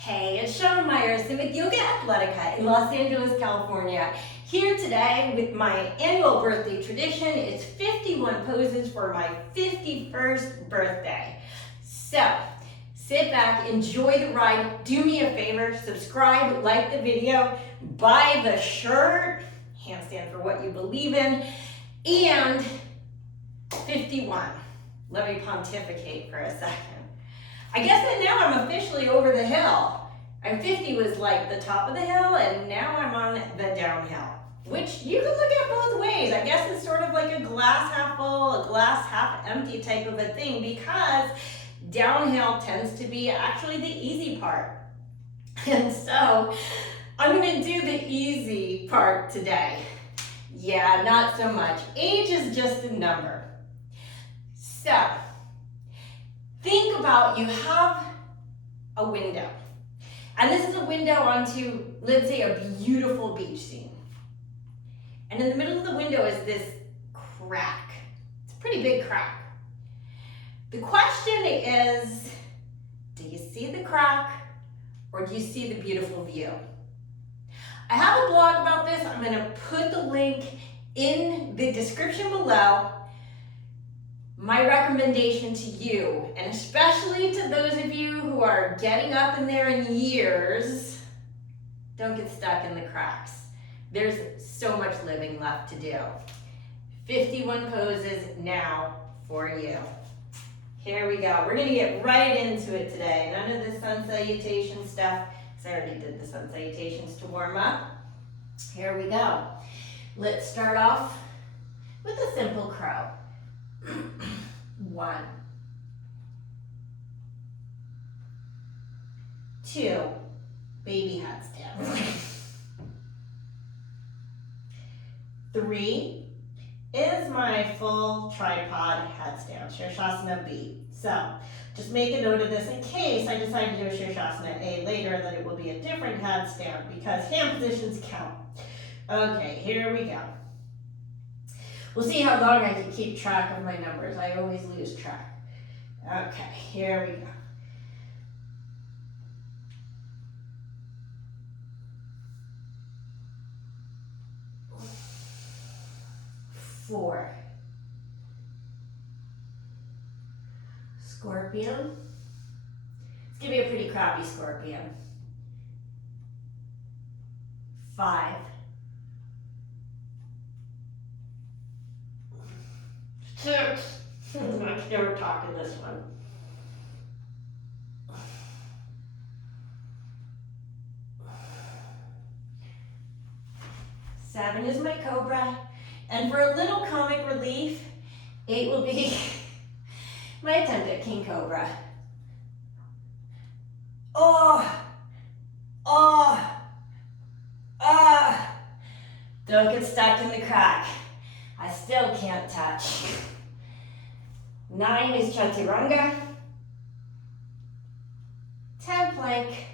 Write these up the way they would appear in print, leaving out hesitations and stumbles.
Hey, it's Shana Meyerson with YOGAthletica in Los Angeles, California. Here today with my annual birthday tradition. It's 51 poses for my 51st birthday. So, sit back, enjoy the ride. Do me a favor, subscribe, like the video, buy the shirt, handstand for what you believe in, and 51. Let me pontificate for a second. I guess that now I'm officially over the hill. And 50 was like the top of the hill, and now I'm on the downhill, which you can look at both ways. I guess it's sort of like a glass half full, a glass half empty type of a thing, because downhill tends to be actually the easy part. And so I'm going to do the easy part today. Yeah, not so much. Age is just a number. So think about, you have a window. And this is a window onto, let's say, a beautiful beach scene. And in the middle of the window is this crack. It's a pretty big crack. The question is, do you see the crack or do you see the beautiful view? I have a blog about this. I'm going to put the link in the description below. My recommendation to you, and especially to those of you who are getting up in there in years, don't get stuck in the cracks. There's so much living left to do. 51 poses now for you. Here we go. We're going to get right into it today. None of the sun salutation stuff, because I already did the sun salutations to warm up. Here we go. Let's start off with a simple crow. 1, 2, baby handstand. 3 is my full tripod headstand, Shirshasana B. So just make a note of this in case I decide to do a Shirshasana A later, that it will be a different headstand because hand positions count. Okay, here we go. We'll see how long I can keep track of my numbers. I always lose track. Okay, here we go. 4. Scorpion. It's gonna be a pretty crappy scorpion. 5. 6. I can never talk in this one. 7 is my cobra. And for a little comic relief, 8 will be my attempt at king cobra. Don't get stuck in the crack. I still can't touch. 9 is Chaturanga. 10 plank.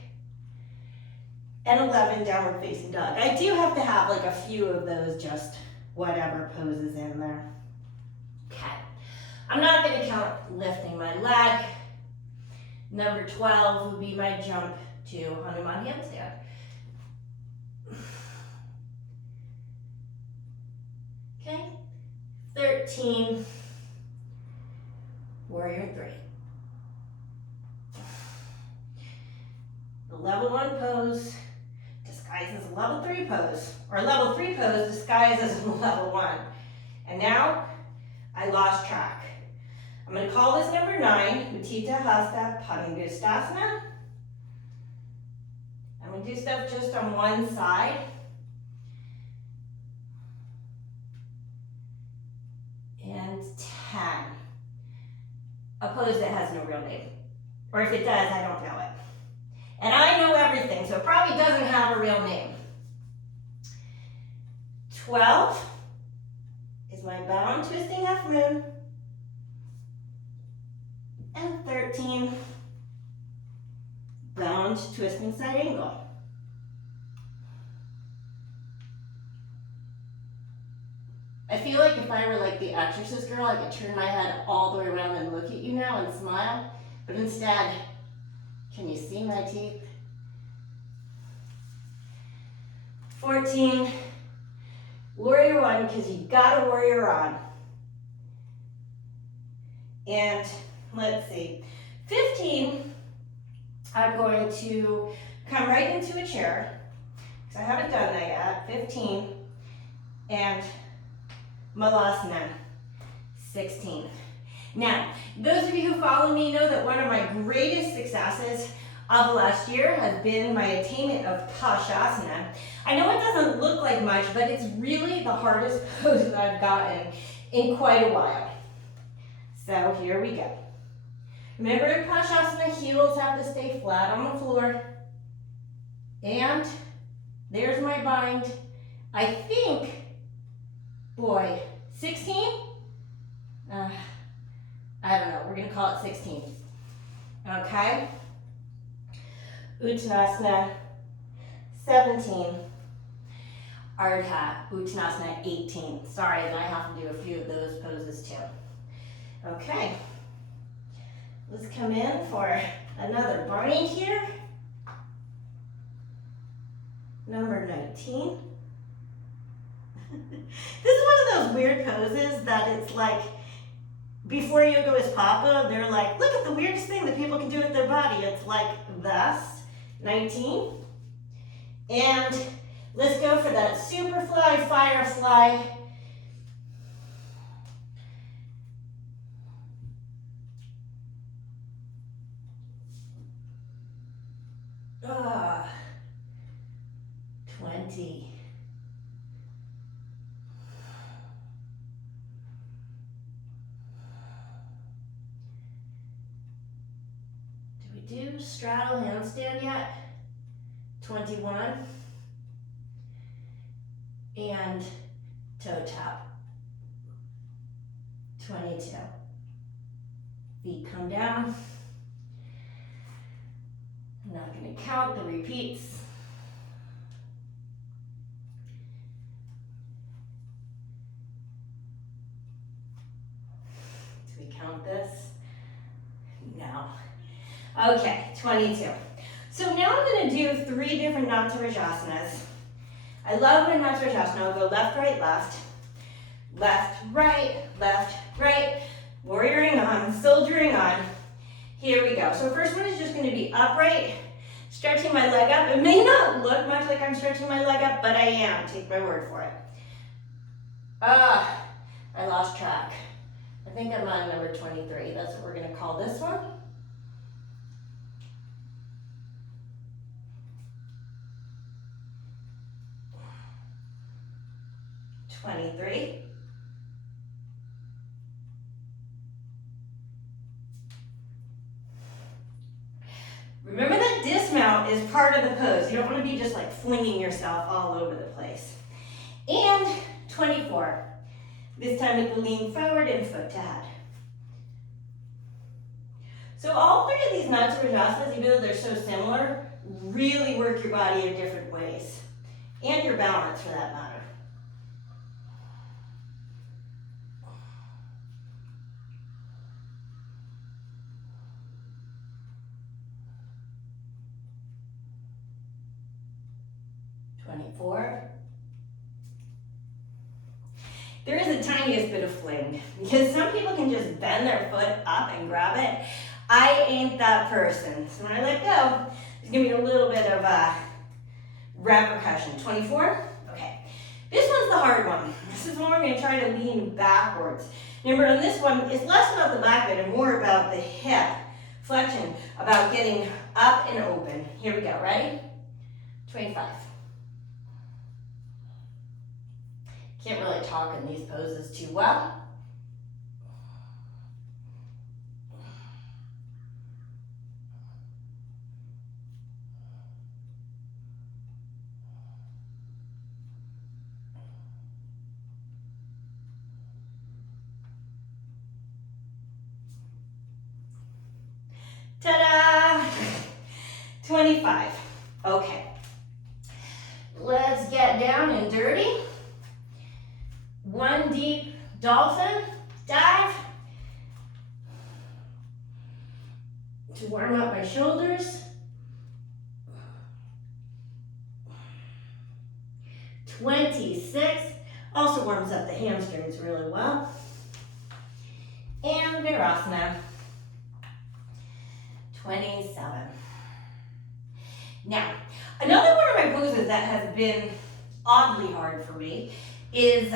And 11 downward facing dog. I do have to have like a few of those just whatever poses in there. Okay. I'm not going to count lifting my leg. Number 12 would be my jump to Hanuman handstand. Okay. 13, warrior 3. The level 1 pose disguises a level 3 pose, or level 3 pose disguises level 1. And now I lost track. I'm going to call this number 9, Utthita Hasta Padangusthasana. I'm going to do stuff just on one side. And 10. A pose that has no real name. Or if it does, I don't know it. And I know everything, so it probably doesn't have a real name. 12 is my bound twisting half moon. And 13, bound twisting side angle. I feel like if I were like the Exorcist girl, I could turn my head all the way around and look at you now and smile. But instead, can you see my teeth? 14, warrior one, because you got a warrior on. And let's see, 15, I'm going to come right into a chair, because I haven't done that yet. 15, and Malasana, 16. Now, those of you who follow me know that one of my greatest successes of the last year has been my attainment of Pashasana. I know it doesn't look like much, but it's really the hardest pose that I've gotten in quite a while. So here we go. Remember, in Pashasana, heels have to stay flat on the floor. And there's my bind. I think, boy, 16? I don't know, we're gonna call it 16. Okay? Uttanasana, 17. Ardha, Uttanasana, 18. Sorry, and I have to do a few of those poses too. Okay. Let's come in for another bind here. Number 19. This is one of those weird poses that it's like, before yoga was popular, they're like, look at the weirdest thing that people can do with their body. It's like this, 19. And let's go for that superfly, firefly. Ah, 20. Do straddle handstand yet? 21. And toe tap. 22. Feet come down. I'm not going to count the repeats. Do we count this? No. Okay, 22. So now I'm going to do 3 different Natsarajasanas. I love my Natsarajasana. I'll go left, right, left. Left, right. Warrioring on, soldiering on. Here we go. So first one is just going to be upright, stretching my leg up. It may not look much like I'm stretching my leg up, but I am. Take my word for it. I lost track. I think I'm on number 23. That's what we're going to call this one. 23. Remember that dismount is part of the pose. You don't want to be just like flinging yourself all over the place. And 24. This time with the lean forward and foot to head. So all 3 of these Natsarajasanas, even though they're so similar, really work your body in different ways. And your balance for that matter. There is the tiniest bit of fling, because some people can just bend their foot up and grab it. I ain't that person. So when I let go, there's gonna be a little bit of repercussion. 24? Okay. This one's the hard one. This is when we're gonna try to lean backwards. Remember, on this one, it's less about the back bend and more about the hip flexion, about getting up and open. Here we go, ready? 25. Can't really talk in these poses too well. Ta-da! 25. Okay. Let's get down and dirty. One deep dolphin dive to warm up my shoulders. 26. Also warms up the hamstrings really well. And Virasana. 27. Now, another one of my poses that has been oddly hard for me is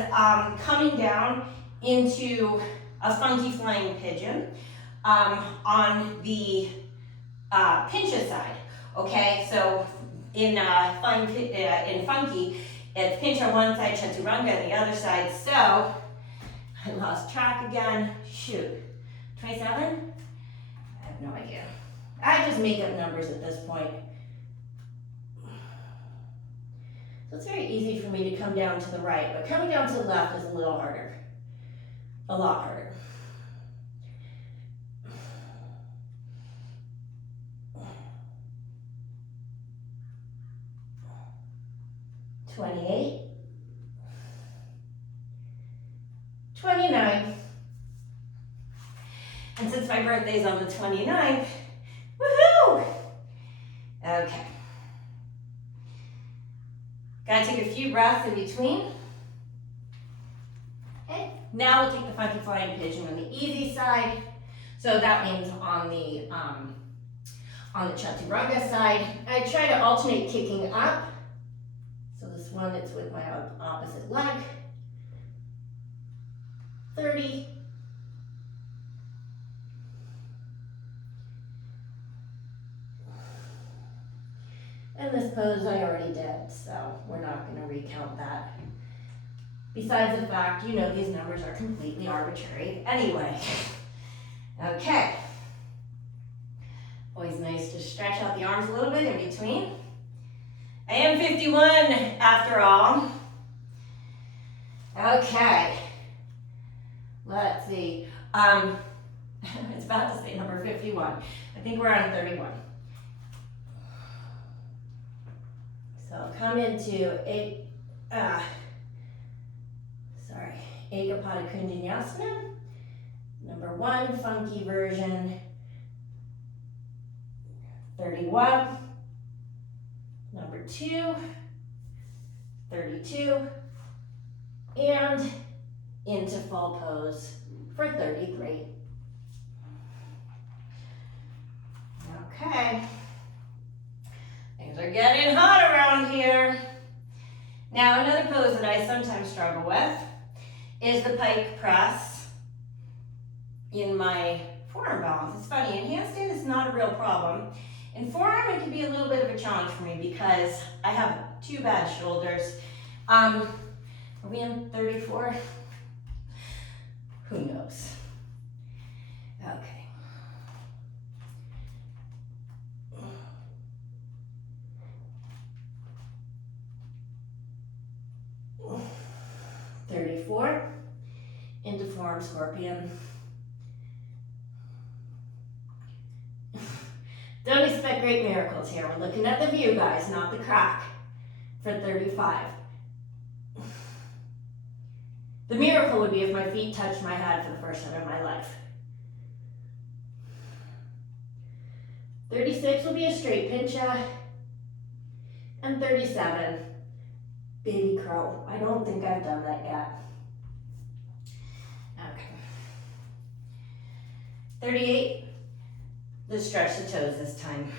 coming down into a funky flying pigeon on the pincha side. Okay, so in funky, it's pincha on one side, chaturanga on the other side. So I lost track again. Shoot, 27? I have no idea. I just make up numbers at this point. So it's very easy for me to come down to the right, but coming down to the left is a little harder. A lot harder. $28, $29, and since my birthday's on the 29th, woohoo! Okay. Gotta take a few breaths in between. Okay, now we'll take the funky flying pigeon on the easy side. So that means on the Chaturanga side. I try to alternate kicking up. So this one, it's with my opposite leg. 30. And this pose I already did, so we're not going to recount that. Besides the fact, you know, these numbers are completely arbitrary anyway. Okay. Always nice to stretch out the arms a little bit in between. I am 51 after all. Okay. Let's see. It's about to say number 51. I think we're on 31. So come into Ekapada Kundinyasana. Number 1, funky version. 31. Number 2, 32, and into full pose for 33. Okay, things are getting hot around here. Now another pose that I sometimes struggle with is the Pike Press in my forearm balance. It's funny, in handstand it's not a real problem. In forearm, it can be a little bit of a challenge for me because I have 2 bad shoulders. Are we in 34? Who knows? Okay. $34 into forearm scorpion. Don't expect great miracles here. We're looking at the view, guys, not the crack, for 35. The miracle would be if my feet touched my head for the first time in my life. 36 will be a straight pincha. And 37, baby crow. I don't think I've done that yet. Okay. 38. Let's stretch the toes this time.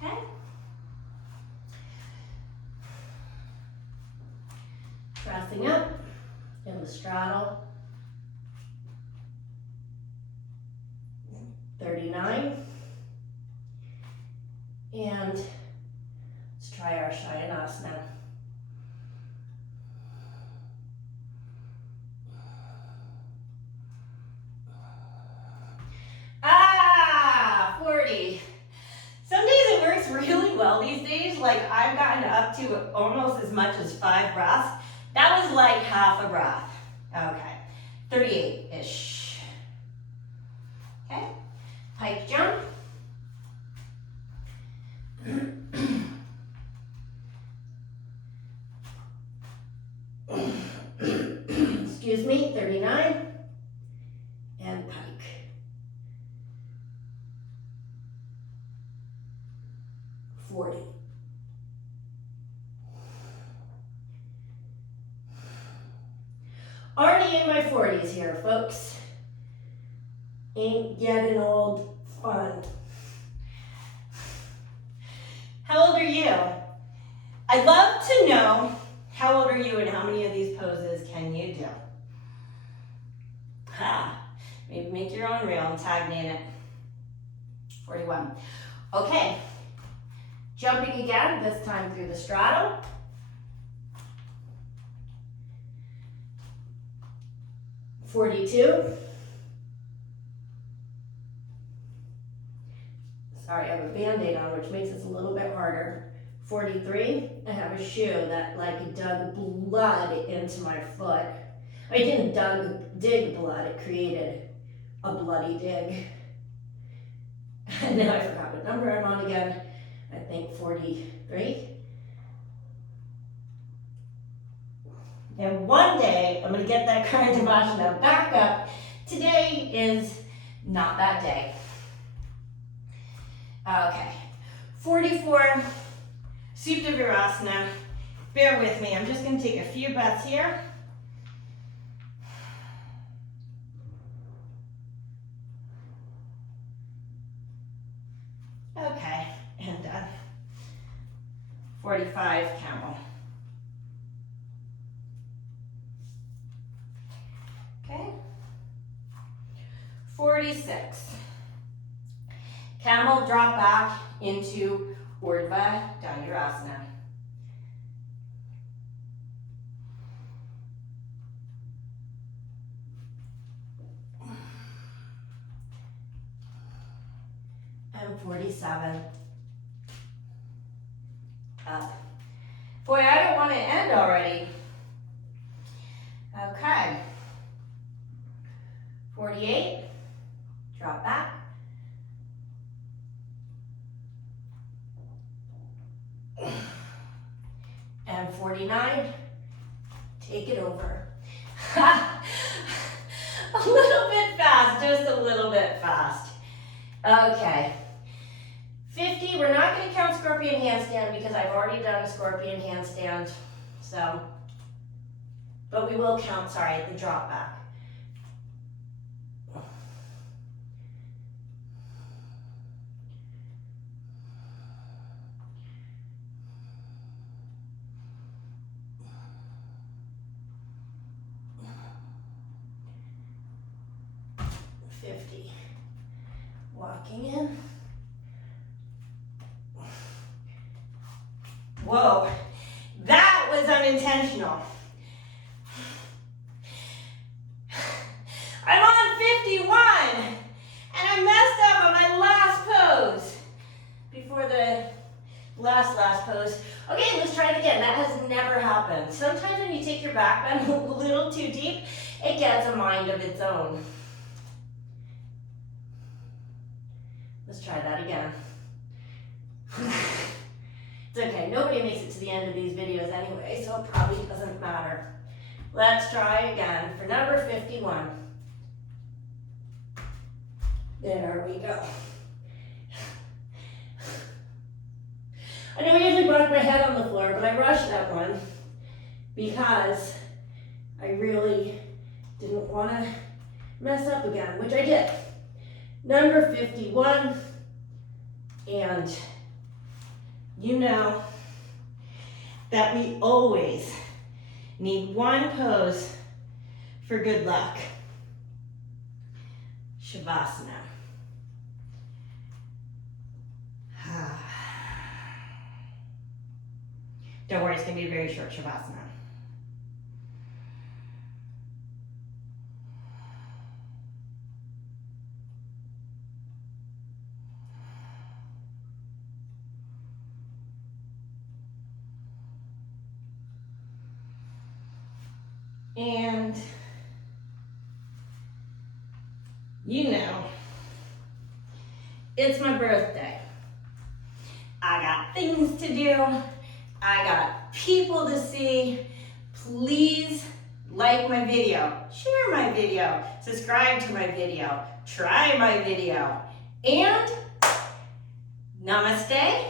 Okay. Pressing up in the straddle. 39. And let's try our Shayanasana. These days, like I've gotten up to almost as much as 5 breaths. That was like half a breath. Okay, 38-ish. Okay, pike jump. Excuse me, 39. And pike. Already in my 40s here, folks. Ain't getting old fun. How old are you? I'd love to know how old are you and how many of these poses can you do? Maybe make your own reel and tag me in it. 41. Okay, jumping again, this time through the straddle. .42. Sorry, I have a Band-Aid on, which makes this a little bit harder. 43. I have a shoe that like dug blood into my foot. I didn't dig blood, it created a bloody dig. And now I forgot what number I'm on again. I think 43. And one day, I'm going to get that current Savasana back up. Today is not that day. Okay, 44, Supta Virasana. Bear with me, I'm just going to take a few breaths here. Okay, and done. 45, camel. Okay. 46. Camel, drop back into Urdhva Dhanurasana. And 47. Up. Boy, I don't want to end already. Okay. 48. Drop back. And 49, take it over. A little bit fast, just a little bit fast. Okay. 50, we're not going to count scorpion handstand because I've already done a scorpion handstand. So, but we will count, sorry, the drop back. Walking in. Whoa, that was unintentional. I'm on 51, and I messed up on my last pose before the last pose. Okay, let's try it again. That has never happened. Sometimes when you take your back bend a little too deep, it gets a mind of its own. Let's try that again. It's okay, nobody makes it to the end of these videos anyway, so it probably doesn't matter. Let's try again for number 51. There we go. I know I usually bonk my head on the floor, but I rushed that one because I really didn't want to mess up again, which I did. Number 51, and you know that we always need one pose for good luck. Shavasana. Don't worry, it's going to be a very short Shavasana. And you know, it's my birthday. I got things to do. I got people to see. Please like my video, share my video, subscribe to my video, try my video, and namaste.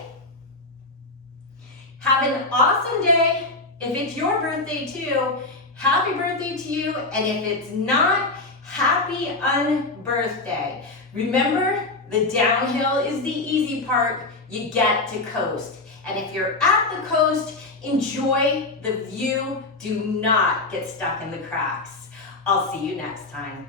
Have an awesome day. If it's your birthday too, happy birthday to you. And if it's not, happy unbirthday. Remember, the downhill is the easy part. You get to coast. And if you're at the coast, enjoy the view. Do not get stuck in the cracks. I'll see you next time.